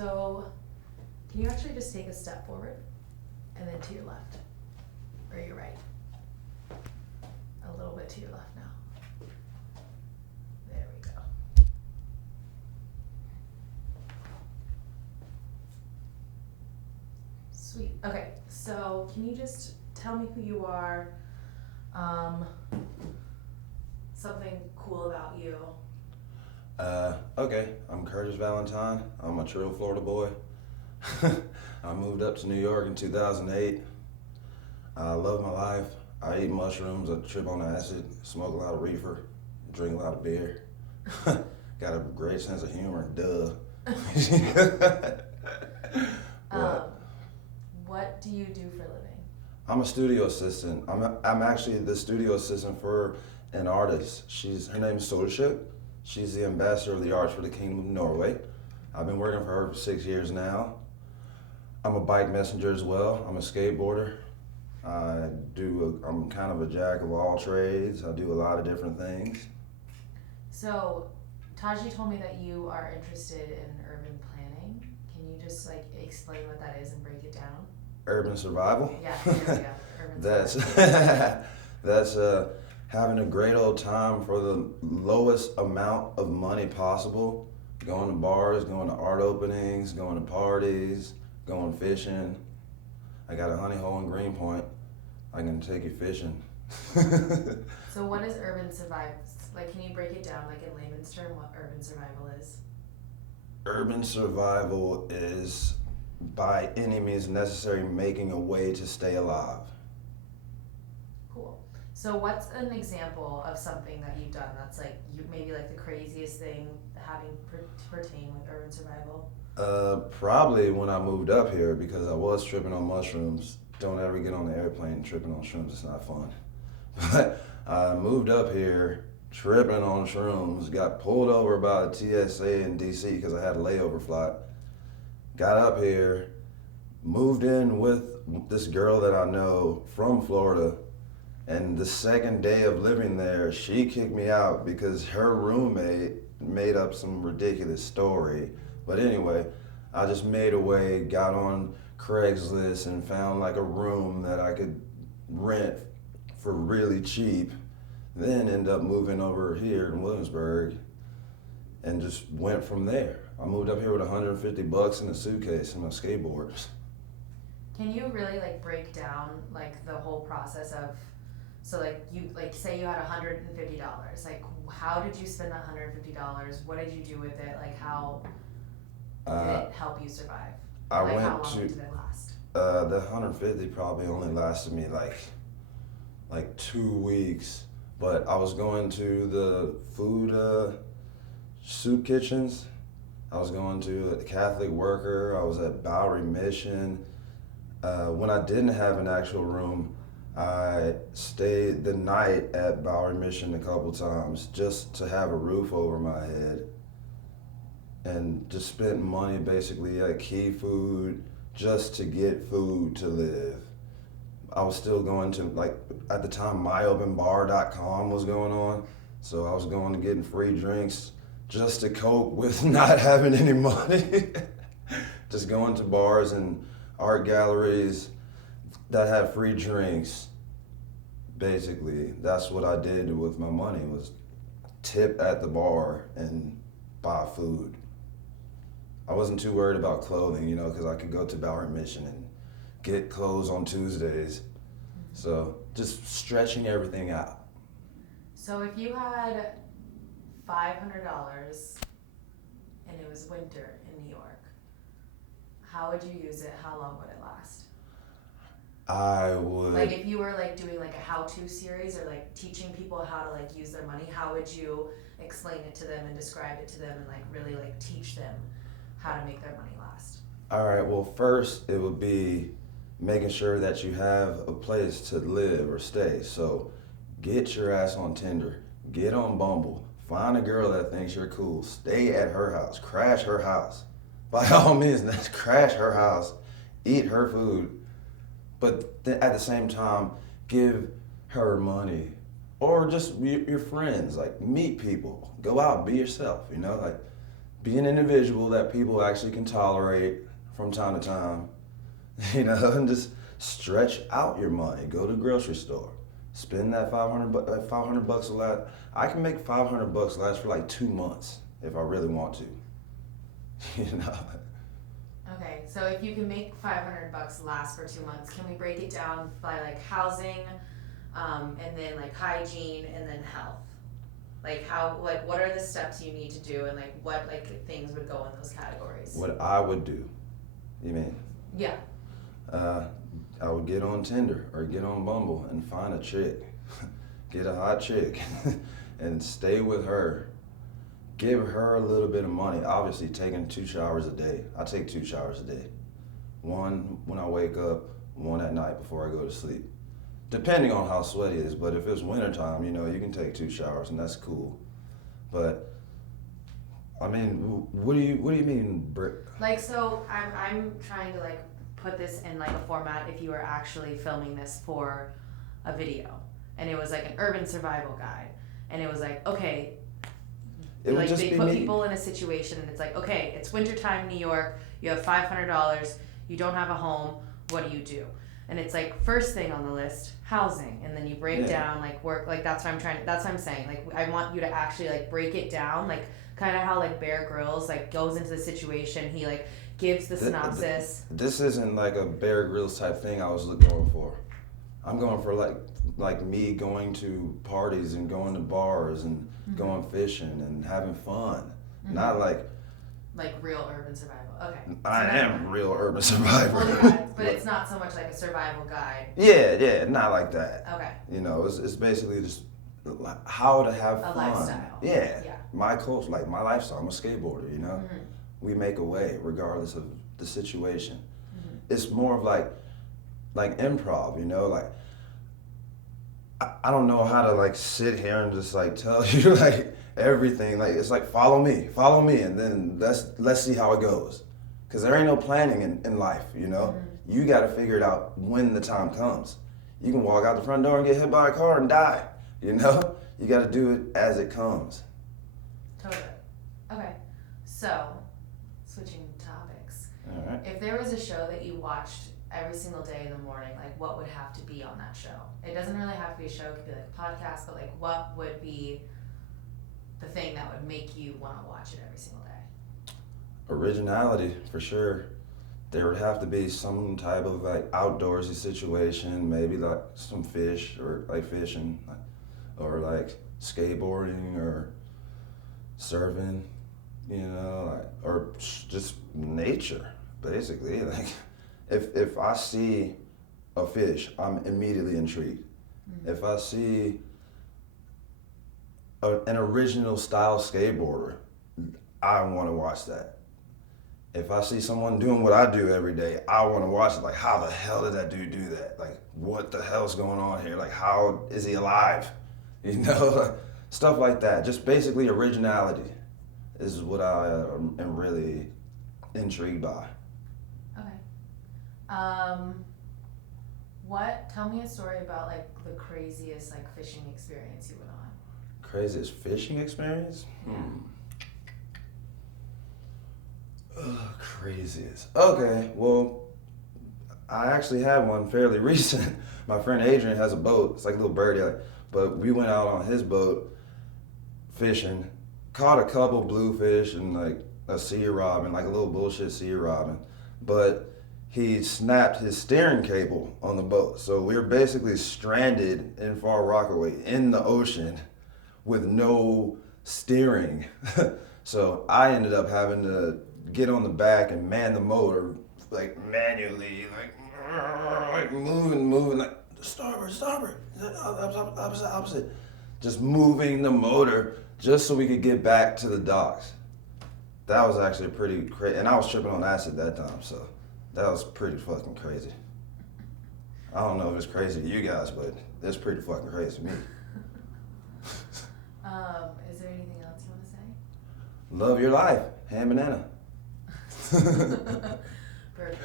So, can you actually just take a step forward and then to your left or your right? A little bit to your left now. There we go. Sweet. Okay, so can you just tell me who you are? Something cool about you. Okay, I'm Curtis Valentine. I'm a true Florida boy. I moved up to New York in 2008. I love my life. I eat mushrooms, I trip on acid, smoke a lot of reefer, drink a lot of beer. Got a great sense of humor, duh. What do you do for a living? I'm a studio assistant. I'm actually the studio assistant for an artist. Her name is Solskjær. She's the ambassador of the arts for the Kingdom of Norway. I've been working for her for 6 years now. I'm a bike messenger as well. I'm a skateboarder. I'm kind of a jack of all trades. I do a lot of different things. So, Taji told me that you are interested in urban planning. Can you just explain what that is and break it down? Urban survival? Yeah, there we go. Urban That's survival. that's having a great old time for the lowest amount of money possible. Going to bars, going to art openings, going to parties, going fishing. I got a honey hole in Greenpoint. I can take you fishing. So what is urban survival? Can you break it down in layman's term what urban survival is? Urban survival is, by any means necessary, making a way to stay alive. Cool. So what's an example of something that you've done that's maybe the craziest thing having to pertain with urban survival? Probably when I moved up here, because I was tripping on mushrooms. Don't ever get on the airplane tripping on shrooms, it's not fun. But I moved up here tripping on shrooms, got pulled over by the TSA in DC because I had a layover flight. Got up here, moved in with this girl that I know from Florida, and the second day of living there, she kicked me out because her roommate made up some ridiculous story. But anyway, I just made a way, got on Craigslist and found a room that I could rent for really cheap. Then ended up moving over here in Williamsburg and just went from there. I moved up here with $150 in a suitcase and my skateboards. Can you really break down the whole process of, so you say you had $150, how did you spend that $150? What did you do with it? How did it help you survive? How long did it last? The 150 probably only lasted me like 2 weeks, but I was going to the food soup kitchens. I was going to a Catholic Worker. I was at Bowery Mission. When I didn't have an actual room, I stayed the night at Bowery Mission a couple times just to have a roof over my head, and just spent money basically at Key Food just to get food to live. I was still going to, at the time, myopenbar.com was going on, so I was going to getting free drinks just to cope with not having any money. Just going to bars and art galleries that had free drinks. Basically, that's what I did with my money, was tip at the bar and buy food. I wasn't too worried about clothing, because I could go to Bowery Mission and get clothes on Tuesdays. So just stretching everything out. So if you had $500 and it was winter in New York, how would you use it? How long would it last? I would. If you were doing a how-to series or teaching people how to use their money, how would you explain it to them and describe it to them and really teach them how to make their money last? All right, well, first it would be making sure that you have a place to live or stay. So get your ass on Tinder, get on Bumble, find a girl that thinks you're cool, stay at her house, crash her house. By all means, crash her house, eat her food, but at the same time, give her money. Or just your friends, meet people, go out, be yourself, be an individual that people actually can tolerate from time to time, you know, and just stretch out your money. Go to the grocery store, spend that 500 bucks a lot. I can make 500 bucks last for like 2 months if I really want to, you know. Okay, so if you can make 500 bucks last for 2 months, can we break it down by like housing, and then like hygiene, and then health? Like what are the steps you need to do, and like what like things would go in those categories? What I would do, you mean? Yeah. I would get on Tinder or get on Bumble and find a chick, get a hot chick, and stay with her. Give her a little bit of money. Obviously, taking 2 showers a day. I take 2 showers a day. One when I wake up, one at night before I go to sleep. Depending on how sweaty it is, but if it's wintertime, you know, you can take 2 showers and that's cool. But I mean, what do you mean? Like, so I'm trying to like put this in like a format if you were actually filming this for a video, and it was like an urban survival guide, and it was like, okay, It would like just they be put me. people in a situation and it's like, okay, it's wintertime New York, you have $500, you don't have a home, what do you do? And it's like, first thing on the list, housing, and then you break down like work, like that's what I'm saying, like I want you to actually like break it down, like kind of how like Bear Grylls like goes into the situation, he like gives the synopsis. This isn't like a Bear Grylls type thing I was going for. I'm going for like me going to parties and going to bars and going fishing and having fun. Not like real urban survival. Okay. I am real urban survivor. Well, yeah, but it's not so much like a survival guide. Yeah, not like that. Okay. You know, it's basically just how to have A fun. lifestyle. Yeah. Yeah. My culture, like my lifestyle. I'm a skateboarder. You know, we make a way regardless of the situation. It's more of like improv. You know, like I don't know how to like sit here and just like tell you like everything. Like it's like follow me, and then let's see how it goes. Cause there ain't no planning in life, you know. You got to figure it out when the time comes. You can walk out the front door and get hit by a car and die, you know. You got to do it as it comes. Totally. Okay. So, switching topics. All right. If there was a show that you watched every single day in the morning, like what would have to be on that show? It doesn't really have to be a show, it could be like a podcast, but like what would be the thing that would make you want to watch it every single day? Originality, for sure. There would have to be some type of like outdoorsy situation, maybe like some fish or like fishing, or like skateboarding or surfing, you know, like, or just nature, basically. Like, if I see a fish, I'm immediately intrigued. If I see an original style skateboarder, I want to watch that. If I see someone doing what I do every day, I want to watch it. Like, how the hell did that dude do that? Like, what the hell's going on here? Like, how is he alive? You know, stuff like that. Just basically originality is what I am really intrigued by. Okay. Tell me a story about like the craziest like fishing experience you went on. Craziest fishing experience? Craziest. Okay, well, I actually had one fairly recent. My friend Adrian has a boat. It's like a little birdie, but we went out on his boat fishing, caught a couple bluefish and like a sea robin, like a little bullshit sea robin, but he snapped his steering cable on the boat. So we were basically stranded in Far Rockaway in the ocean with no steering. So I ended up having to get on the back and man the motor, like manually, like moving, like starboard, opposite. Just moving the motor just so we could get back to the docks. That was actually pretty crazy, and I was tripping on acid that time, so that was pretty fucking crazy. I don't know if it's crazy to you guys, but it's pretty fucking crazy to me. Is there anything else you want to say? Love your life, ham banana. Perfect.